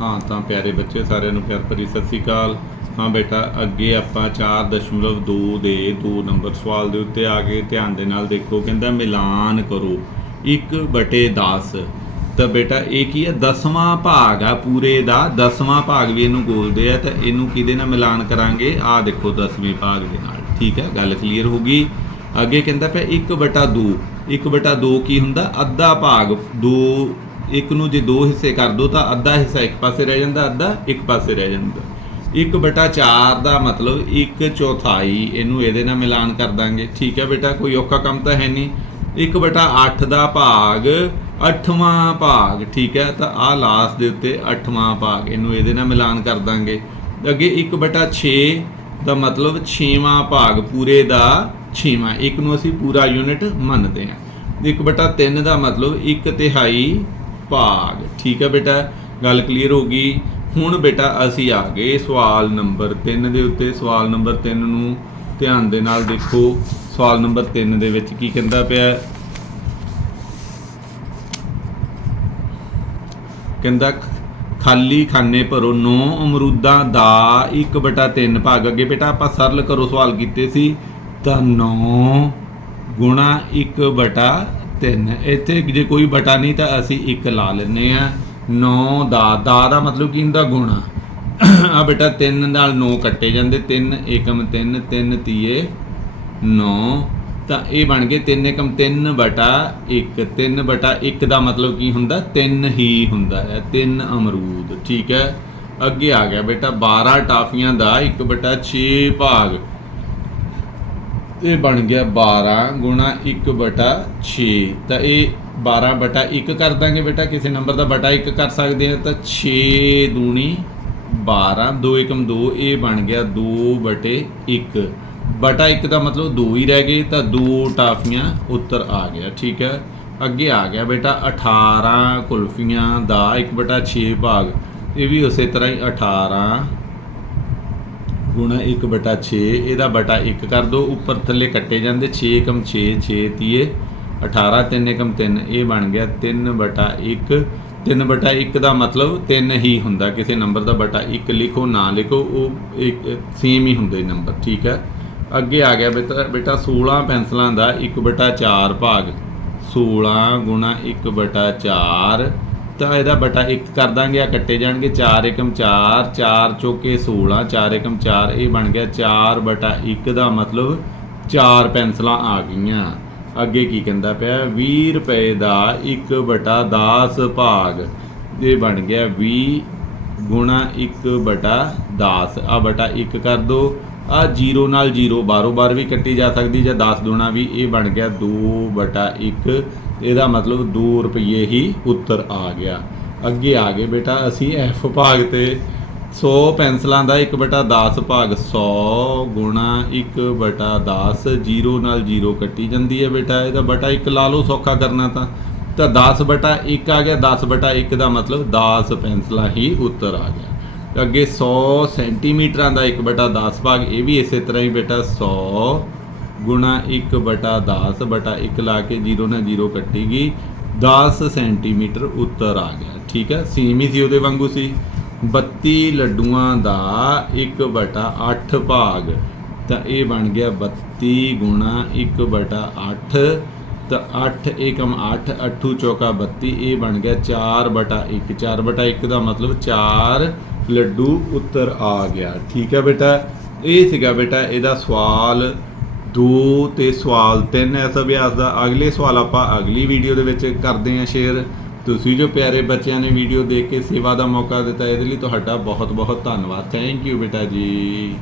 ਹਾਂ, ਤਾਂ ਪਿਆਰੇ ਬੱਚੇ ਸਾਰਿਆਂ ਨੂੰ ਪਿਆਰ ਭਰੀ ਸਤਿ ਸ੍ਰੀ ਅਕਾਲ। ਹਾਂ ਬੇਟਾ, ਅੱਗੇ ਆਪਾਂ 4.2 ਦੇ 2 ਨੰਬਰ ਸਵਾਲ ਦੇ ਉੱਤੇ ਆ ਗਏ। ਧਿਆਨ ਦੇ ਨਾਲ ਦੇਖੋ, ਕਹਿੰਦਾ ਮਿਲਾਨ ਕਰੋ। 1 ਬਟੇ 10 ਤਾਂ ਬੇਟਾ, ਇਹ ਕੀ ਹੈ? ਦਸਵਾਂ ਭਾਗ ਆ ਪੂਰੇ ਦਾ। ਦਸਵਾਂ ਭਾਗ ਵੀ ਇਹਨੂੰ ਬੋਲਦੇ ਆ, ਤਾਂ ਇਹਨੂੰ ਕਿਹਦੇ ਨਾਲ ਮਿਲਾਨ ਕਰਾਂਗੇ? ਆਹ ਦੇਖੋ ਦਸਵੇਂ ਭਾਗ ਦੇ ਨਾਲ। ਠੀਕ ਹੈ, ਗੱਲ ਕਲੀਅਰ ਹੋ ਗਈ? ਅੱਗੇ ਕਹਿੰਦਾ ਪਿਆ 1 ਬਟਾ 2 1 ਬਟਾ 2 ਕੀ ਹੁੰਦਾ? ਅੱਧਾ ਭਾਗ। 2 ਇੱਕ ਨੂੰ ਜੇ ਦੋ ਹਿੱਸੇ ਕਰ ਦੋ ਤਾਂ ਅੱਧਾ ਹਿੱਸਾ ਇੱਕ ਪਾਸੇ ਰਹਿ ਜਾਂਦਾ, ਅੱਧਾ ਇੱਕ ਪਾਸੇ ਰਹਿ ਜਾਂਦਾ। 1 ਬਟਾ 4 ਦਾ ਮਤਲਬ 1 ਚੌਥਾਈ, ਇਹਨੂੰ ਇਹਦੇ ਨਾਲ ਮਿਲਾਨ ਕਰ ਦਾਂਗੇ। ਠੀਕ ਹੈ ਬੇਟਾ, ਕੋਈ ਔਖਾ ਕੰਮ ਤਾਂ ਹੈ ਨਹੀਂ। 1 ਬਟਾ 8 ਦਾ ਭਾਗ 8ਵਾਂ ਭਾਗ, ਠੀਕ ਹੈ? ਤਾਂ ਆਹ ਲਾਸਟ ਦੇ ਉੱਤੇ 8ਵਾਂ ਭਾਗ, ਇਹਨੂੰ ਇਹਦੇ ਨਾਲ ਮਿਲਾਨ ਕਰ ਦਾਂਗੇ। ਅੱਗੇ 1 ਬਟਾ 6 ਦਾ ਮਤਲਬ 6ਵਾਂ ਭਾਗ, ਪੂਰੇ ਦਾ 6ਵਾਂ ਇੱਕ ਨੂੰ ਅਸੀਂ ਪੂਰਾ ਯੂਨਿਟ ਮੰਨਦੇ ਹਾਂ। 1 ਬਟਾ 3 ਦਾ ਮਤਲਬ 1 ਤਿਹਾਈ ਭਾਗ। ਠੀਕ ਹੈ ਬੇਟਾ, ਗੱਲ ਕਲੀਅਰ ਹੋ ਗਈ। ਹੁਣ ਬੇਟਾ ਅਸੀਂ ਆ ਗਏ ਸਵਾਲ ਨੰਬਰ 3 ਦੇ ਉੱਤੇ। ਸਵਾਲ ਨੰਬਰ 3 ਨੂੰ ਧਿਆਨ ਦੇ ਨਾਲ ਦੇਖੋ। ਸਵਾਲ ਨੰਬਰ 3 ਦੇ ਵਿੱਚ ਕੀ ਕਹਿੰਦਾ ਪਿਆ ਕਹਿੰਦਾ, ਖਾਲੀ ਖਾਨੇ ਭਰੋ 9 ਅਮਰੂਦਾਂ ਦਾ 1/3 ਭਾਗ। ਅੱਗੇ ਬੇਟਾ, ਆਪਾਂ ਸਰਲ ਕਰੋ ਸਵਾਲ ਕੀਤੇ ਸੀ। ਤਾਂ 9 1/3 ਤਿੰਨ। ਇੱਥੇ ਜੇ ਕੋਈ ਬਟਾ ਨਹੀਂ ਤਾਂ ਅਸੀਂ ਇੱਕ ਲਾ ਲੈਨੇ ਆ ਨੌ, ਦਾ ਦਾ ਦਾ ਮਤਲਬ ਕੀ ਹੁੰਦਾ? ਗੁਣਾ। ਆ ਬੇਟਾ ਤਿੰਨ ਨਾਲ ਨੌ ਕੱਟੇ ਜਾਂਦੇ। ਤਿੰਨ, ਏਕਮ 3 3 ਤੀਏ ਨੌ। ਤਾਂ ਇਹ ਬਣ ਗਏ ਤਿੰਨ ਏਕਮ ਤਿੰਨ ਬਟਾ 1 3 ਬਟਾ ਇੱਕ ਦਾ ਮਤਲਬ ਕੀ ਹੁੰਦਾ? ਤਿੰਨ ਹੀ ਹੁੰਦਾ ਹੈ। ਤਿੰਨ ਅਮਰੂਦ। ਠੀਕ ਹੈ? ਅੱਗੇ ਆ ਗਿਆ ਬੇਟਾ। 12 ਟਾਫੀਆਂ ਦਾ 1 ਬਟਾ 6 ਭਾਗ। ਇਹ ਬਣ ਗਿਆ 12 ਗੁਣਾ 1 ਬਟਾ 6 ਤਾਂ ਇਹ 12 ਬਟਾ 1 ਕਰ ਦਾਂਗੇ ਬੇਟਾ, ਕਿਸੇ ਨੰਬਰ ਦਾ ਬਟਾ 1 ਕਰ ਸਕਦੇ ਆ ਤਾਂ 6 ਦੂਣੀ 12 2 ਏਕਮ 2 ਇਹ ਬਣ ਗਿਆ 2 ਬਟੇ 1 ਬਟਾ 1 ਦਾ ਮਤਲਬ 2 ਹੀ ਰਹਿ ਗਏ ਤਾਂ ਦੋ ਟਾਫੀਆਂ ਉੱਤਰ ਆ ਗਿਆ, ਠੀਕ ਹੈ? ਅੱਗੇ ਆ ਗਿਆ ਬੇਟਾ 18 ਕੁਲਫੀਆਂ ਦਾ 1 ਬਟਾ 6 ਭਾਗ। ਇਹ ਵੀ ਉਸੇ ਤਰ੍ਹਾਂ ਹੀ 18 1 ਬਟਾ 6 ਇਹਦਾ ਬਟਾ 1 ਕਰ ਦੋ, ਉੱਪਰ ਥੱਲੇ ਕੱਟੇ ਜਾਂਦੇ 6 ਕਮ 6 6 ਤੀਏ 18 3 ਕਮ 3 ਇਹ ਬਣ ਗਿਆ 3 ਬਟਾ 1 3 ਬਟਾ 1 ਦਾ ਮਤਲਬ 3 ਹੀ ਹੁੰਦਾ, ਕਿਸੇ ਨੰਬਰ ਦਾ ਬਟਾ 1 ਲਿਖੋ, ਨਾ ਲਿਖੋ, ਉਹ ਇੱਕ ਸੇਮ ਹੀ ਹੁੰਦੇ ਨੰਬਰ, ਠੀਕ ਹੈ? ਅੱਗੇ ਆ ਗਿਆ ਬੇਟਾ ਬੇਟਾ 16 ਪੈਨਸਲਾਂ ਦਾ 1 ਬਟਾ 4 ਭਾਗ। 16 ਗੁਣਾ 1 ਬਟਾ 4 ਤਾਂ ਇਹਦਾ ਬਟਾ 1 ਕਰ ਦਾਂਗੇ, ਆ ਕੱਟੇ ਜਾਣਗੇ 4 ਏਕਮ 4 4 ਚੌਕੇ 16 4 ਏਕਮ 4 ਇਹ ਬਣ ਗਿਆ 4 ਬਟਾ 1 ਦਾ ਮਤਲਬ 4 ਪੈਨਸਲਾਂ ਆ ਗਈਆਂ। ਅੱਗੇ ਕੀ ਕਹਿੰਦਾ ਪਿਆ? 20 ਰੁਪਏ ਦਾ 1 ਬਟਾ 10 ਭਾਗ, ਇਹ ਬਣ ਗਿਆ 20 ਗੁਣਾ 1 ਬਟਾ 10 ਆ ਬਟਾ 1 ਕਰ ਦੋ ਆ 0 ਨਾਲ 0 ਬਾਰੋ ਬਾਰ ਵੀ ਕੱਟੀ ਜਾ ਸਕਦੀ ਜਾਂ 10 ਦੁਣਾ ਵੀ, ਇਹ ਬਣ ਗਿਆ 2 ਬਟਾ 1 ਇਹਦਾ ਮਤਲਬ 2 ਰੁਪਏ ਹੀ ਉੱਤਰ ਆ ਗਿਆ। ਅੱਗੇ ਆ ਗਏ ਬੇਟਾ, ਅਸੀਂ ਐਫ ਭਾਗ ਤੇ 100 ਪੈਨਸਲਾਂ ਦਾ 1 ਬਟਾ 10 ਭਾਗ 100 ਗੁਣਾ 1 ਬਟਾ 10 0 ਨਾਲ 0 ਕੱਟੀ ਜਾਂਦੀ ਹੈ ਬੇਟਾ। ਇਹਦਾ ਬਟਾ 1 ਲਾ ਲਓ, ਸੌਖਾ ਕਰਨਾ ਤਾਂ। ਤਾਂ 10 ਬਟਾ 1 ਆ ਗਿਆ 10 ਬਟਾ 1 ਦਾ ਮਤਲਬ 10 ਪੈਨਸਲਾਂ ਹੀ ਉੱਤਰ ਆ ਗਿਆ। ਅੱਗੇ 100 ਸੈਂਟੀਮੀਟਰਾਂ ਦਾ 1 ਬਟਾ 10 ਭਾਗ, ਇਹ ਵੀ ਇਸੇ ਤਰ੍ਹਾਂ ਹੀ ਬੇਟਾ 100 ਗੁਣਾ 1 ਬਟਾ 10 ਬਟਾ 1 ਲਾ ਕੇ 0 ਨਾਲ 0 ਕੱਟੀ ਗਈ 10 ਸੈਂਟੀਮੀਟਰ ਉੱਤਰ ਆ ਗਿਆ, ਠੀਕ ਹੈ? ਸੇਮ ਹੀ ਸੀ ਉਹਦੇ ਵਾਂਗੂ ਸੀ। 32 ਲੱਡੂਆਂ ਦਾ 1 ਬਟਾ 8 ਭਾਗ, ਤਾਂ ਇਹ ਬਣ ਗਿਆ 32 ਗੁਣਾ 1 ਬਟਾ 8 ਤਾਂ 8 ਏਕਮ 8 8 ਚੌਕਾ 32 ਇਹ ਬਣ ਗਿਆ 4 ਬਟਾ 1 4 ਬਟਾ 1 ਦਾ ਮਤਲਬ 4 ਲੱਡੂ ਉੱਤਰ ਆ ਗਿਆ। ਠੀਕ ਹੈ ਬੇਟਾ? ਇਹ ਸੀਗਾ ਬੇਟਾ ਇਹਦਾ ਸਵਾਲ 2 ਤੇ ਸਵਾਲ 3 ਇਸ ਅਭਿਆਸ ਦਾ। ਅਗਲੇ ਸਵਾਲ ਆਪਾਂ ਅਗਲੀ ਵੀਡੀਓ ਦੇ ਵਿੱਚ ਕਰਦੇ ਹਾਂ ਸ਼ੇਅਰ। ਤੁਸੀਂ ਜੋ ਪਿਆਰੇ ਬੱਚਿਆਂ ਨੇ ਵੀਡੀਓ ਦੇਖ ਕੇ ਸੇਵਾ ਦਾ ਮੌਕਾ ਦਿੱਤਾ, ਇਹਦੇ ਲਈ ਤੁਹਾਡਾ ਬਹੁਤ ਬਹੁਤ ਧੰਨਵਾਦ। ਥੈਂਕ ਯੂ ਬੇਟਾ ਜੀ।